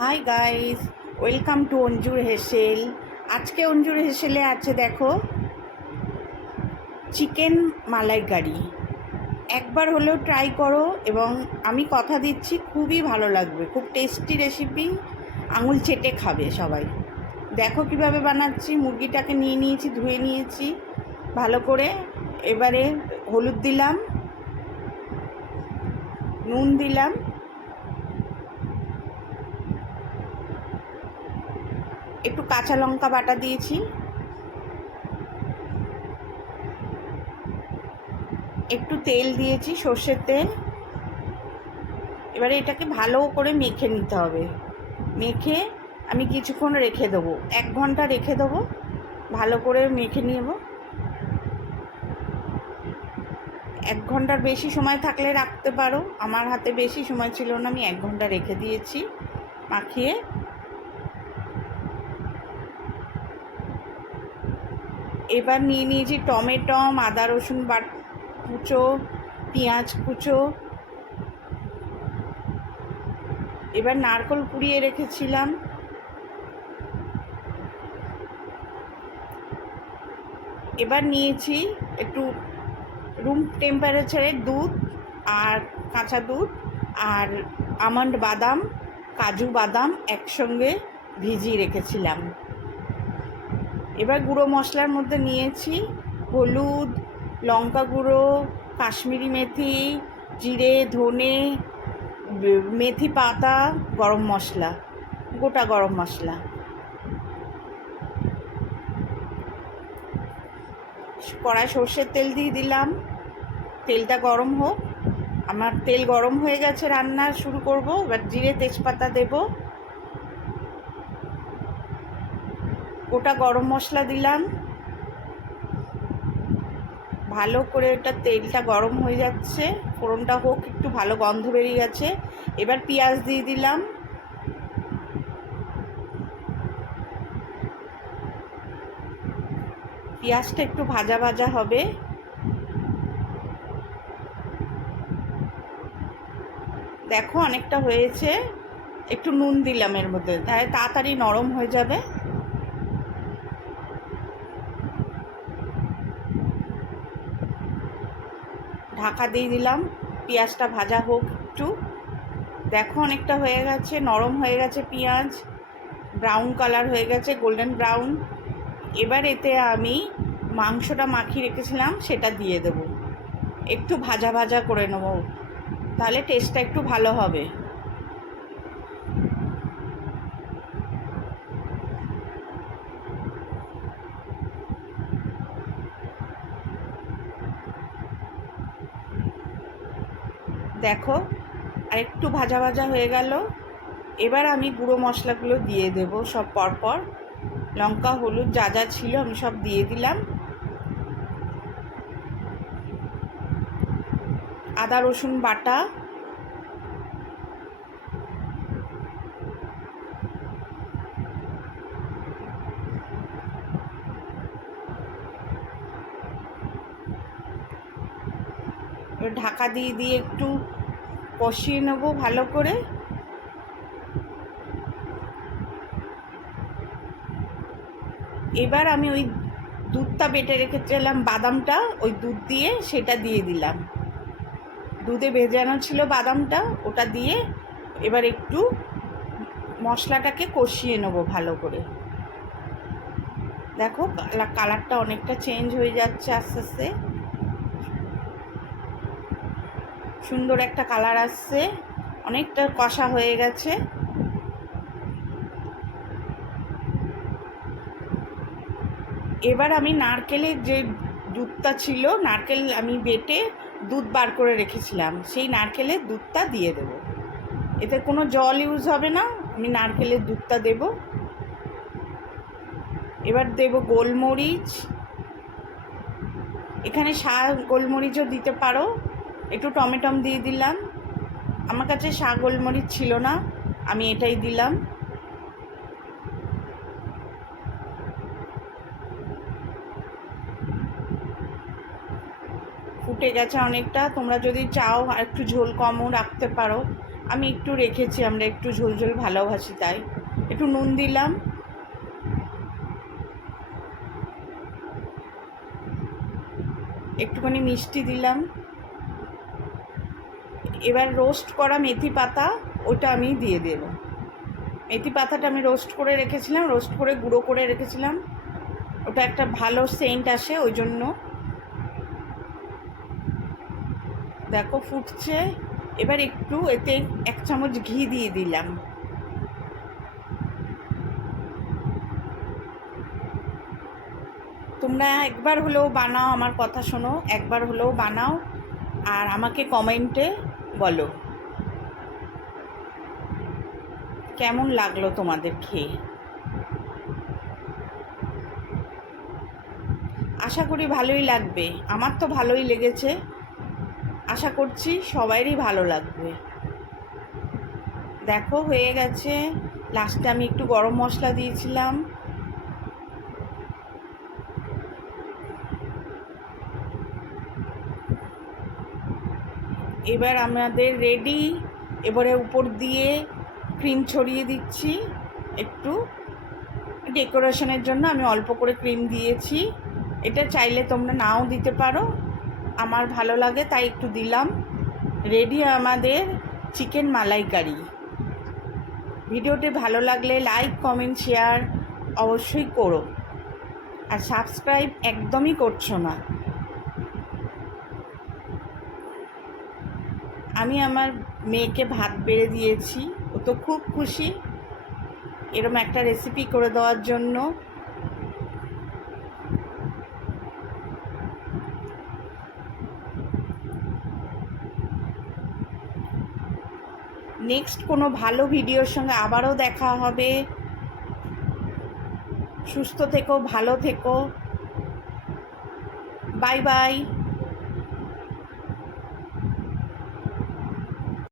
High guys welcome to অঞ্জুর হেসেল আজকে অঞ্জুর হেসেলে আছে, দেখো চিকেন মালাইকারি। একবার হলেও ট্রাই করো এবং আমি কথা দিচ্ছি, খুবই ভালো লাগবে। খুব টেস্টি রেসিপি আঙুল চেটে খাবে সবাই। দেখো কীভাবে বানাচ্ছি, মুরগিটাকে নিয়ে নিয়েছি, ধুয়ে নিয়েছি, ভালো করে। এবারে হলুদ দিলাম, নুন দিলাম একটু কাঁচা লঙ্কা বাটা দিয়েছি। একটু তেল দিয়েছি, সর্ষের তেল। এবারে এটাকে ভালো করে মেখে নিতে হবে। মেখে আমি কিছুক্ষণ রেখে দেবো। এক ঘণ্টা রেখে দেবো। ভালো করে মেখে নেব। এক ঘণ্টার বেশি সময় থাকলে রাখতে পারো। আমার হাতে বেশি সময় ছিল না, আমি এক ঘণ্টা রেখে দিয়েছি। মাখিয়ে এবার নিয়ে নিয়েছি টমেটম আদা, রসুন বাট কুচো, পেঁয়াজ কুচো। এবার নারকল কুড়িয়ে রেখেছিলাম। এবার নিয়েছি একটু রুম টেম্পারেচারের দুধ আর কাঁচা দুধ আর আমন্ড বাদাম, কাজু বাদাম একসঙ্গে ভিজিয়ে রেখেছিলাম। এবার গুঁড়ো মশলার মধ্যে নিয়েছি হলুদ, লঙ্কা গুঁড়ো, কাশ্মীরি মেথি, জিরে, ধনে, মেথি পাতা, গরম মশলা, গোটা গরম মশলা। কড়াই সর্ষের তেল দিয়ে দিলাম। তেলটা গরম হোক। আমার তেল গরম হয়ে গেছে, রান্না শুরু করব। এবার জিরে তেজপাতা দেবো। গোটা গরম মশলা দিলাম। ভালো করে এটা তেলটা গরম হয়ে যাচ্ছে। ফোড়নটা হোক, একটু ভালো গন্ধ বেরিয়ে গেছে। এবার পেঁয়াজ দিয়ে দিলাম। পেঁয়াজটা একটু ভাজা ভাজা হবে। দেখো অনেকটা হয়েছে। একটু নুন দিলাম এর মধ্যে, তাহলে তাড়াতাড়ি নরম হয়ে যাবে। ঢাকা দিয়ে দিলাম। পেঁয়াজটা ভাজা হোক একটু। দেখো অনেকটা হয়ে গেছে, নরম হয়ে গেছে পেঁয়াজ। ব্রাউন কালার হয়ে গেছে গোল্ডেন ব্রাউন এবার এতে আমি মাংসটা মাখিয়ে রেখেছিলাম, সেটা দিয়ে দেব। একটু ভাজা ভাজা করে নেব, তাহলে টেস্টটা একটু ভালো হবে। দেখো আর একটু ভাজা ভাজা হয়ে গেল। এবার আমি গুঁড়ো মশলাগুলো দিয়ে দেব সব পরপর। লঙ্কা, হলুদ যা যা ছিল আমি সব দিয়ে দিলাম। আদা, রসুন বাটা ঢাকা দিয়ে দিয়ে একটু কষিয়ে নেব ভালো করে। এবার আমি ওই দুধটা বেটে রেখেছিলাম, বাদামটা, ওই দুধ দিয়ে সেটা দিয়ে দিলাম। দুধে ভেজানো ছিল বাদামটা, ওটা দিয়ে এবার একটু মশলাটাকে কষিয়ে নেব ভালো করে। দেখো কালারটা অনেকটা চেঞ্জ হয়ে যাচ্ছে আস্তে আস্তে। সুন্দর একটা কালার আসছে। অনেকটা কষা হয়ে গেছে। এবার আমি নারকেলের যে দুধটা ছিল, নারকেল আমি বেটে দুধ বার করে রেখেছিলাম। সেই নারকেলের দুধটা দিয়ে দেব। এতে কোনো জল ইউজ হবে না। আমি নারকেলের দুধটা দেব। এবার দেব গোলমরিচ। এখানে সা গোলমরিচও দিতে পারো। একটু টমেটম দিয়ে দিলাম। আমার কাছে সা গোলমরিচ ছিল না, আমি এটাই দিলাম। ফুটে গেছে অনেকটা, তোমরা যদি চাও আর একটু ঝোল কমও রাখতে পারো। আমি একটু রেখেছি, আমরা একটু ঝোল ঝোল ভালোবাসি তাই। একটু নুন দিলাম। একটুখানি মিষ্টি দিলাম। এবার রোস্ট করা মেথি পাতা ওটা আমি দিয়ে দেব। মেথি পাতাটা আমি রোস্ট করে রেখেছিলাম রোস্ট করে গুঁড়ো করে রেখেছিলাম। ওটা একটা ভালো সেন্ট আসে, ওই জন্য। দেখো, ফুটছে। এবার একটু এতে এক চামচ ঘি দিয়ে দিলাম। তোমরা একবার হলেও বানাও, আমার কথা শোনো। একবার হলেও বানাও। আর আমাকে কমেন্টে বলো। কেমন লাগল তোমাদের খেয়ে? আশা করি ভালোই লাগবে। আমার তো ভালোই লেগেছে। আশা করছি সবাইরই ভালো লাগবে। দেখো, হয়ে গেছে। লাস্টে আমি একটু গরম মশলা দিয়েছিলাম। এবার আমাদের রেডি এবারে উপর দিয়ে ক্রিম ছড়িয়ে দিচ্ছি। একটু ডেকোরেশনের জন্য আমি অল্প করে ক্রিম দিয়েছি। এটা চাইলে তোমরা নাও দিতে পারো। আমার ভালো লাগে, তাই একটু দিলাম। রেডি আমাদের চিকেন মালাইকারি। ভিডিওটি ভালো লাগলে লাইক কমেন্ট শেয়ার অবশ্যই করো। আর সাবস্ক্রাইব একদমই করছ না। আমি আমার মেয়েকে ভাত বেড়ে দিয়েছি। ও তো খুব খুশি। এরম একটা রেসিপি করে দেওয়ার জন্য। নেক্সট কোনো ভালো ভিডিওর সঙ্গে আবারও দেখা হবে। সুস্থ থেকো, ভালো থেকো। Bye bye